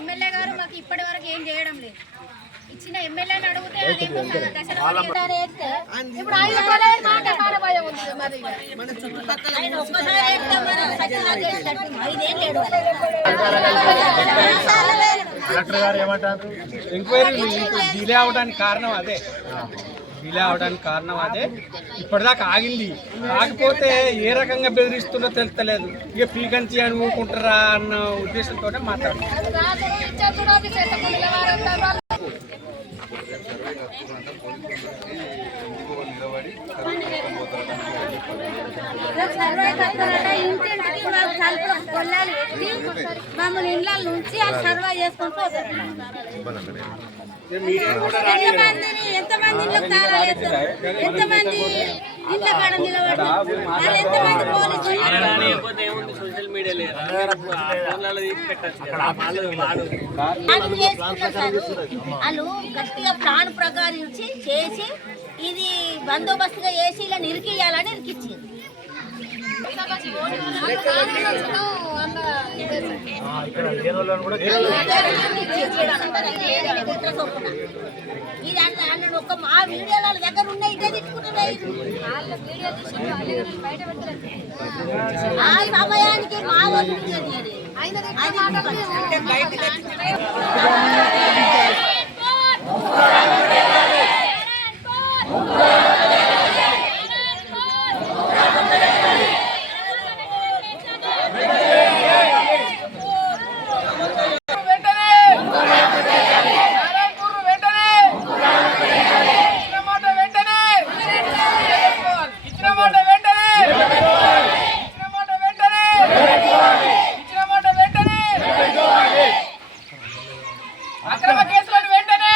MLA గారు మాకు ఇప్పటి వరకు ఏం చేయడం లేదు. ఇచ్చిన ఎమ్మెల్యేని అడిగితే అదేమో ఇప్పుడు కలెక్టర్ గారు ఏమంటారు? ఎంక్వైరీ డిలే అవడానికి కారణం అదే. ఇప్పటిదాకా ఆగింది. కాకపోతే ఏ రకంగా బెదిరిస్తుందో తెలుస్తలేదు. ఇక పీకంచి అని ఊరుకుంటారా అన్న ఉద్దేశంతో మాట్లాడుతున్నారు. మమ్మల్ని ఇళ్ళ నుంచి సర్వే చేసుకొని పోతారు. ఎంతమంది ఇళ్ళకి తాళాలు వేస్తారు, ఎంతమంది ఇంట్లో కాడ నిలబడి, ఎంతమంది పోలీసులు వాళ్ళు గట్టిగా ప్లాన్ ప్రకారం చేసి ఇది బందోబస్తుగా వేసి ఇలా నిరికియాలని ఇరికిచ్చింది. ఇది అన్నాడు ఒక మా వీడియోల దగ్గర ఉన్నాయి, ఇటే తిట్టుకుంటున్నాయి. ఆ సమయానికి మా వాళ్ళు అక్రమ కేసులను వెంటనే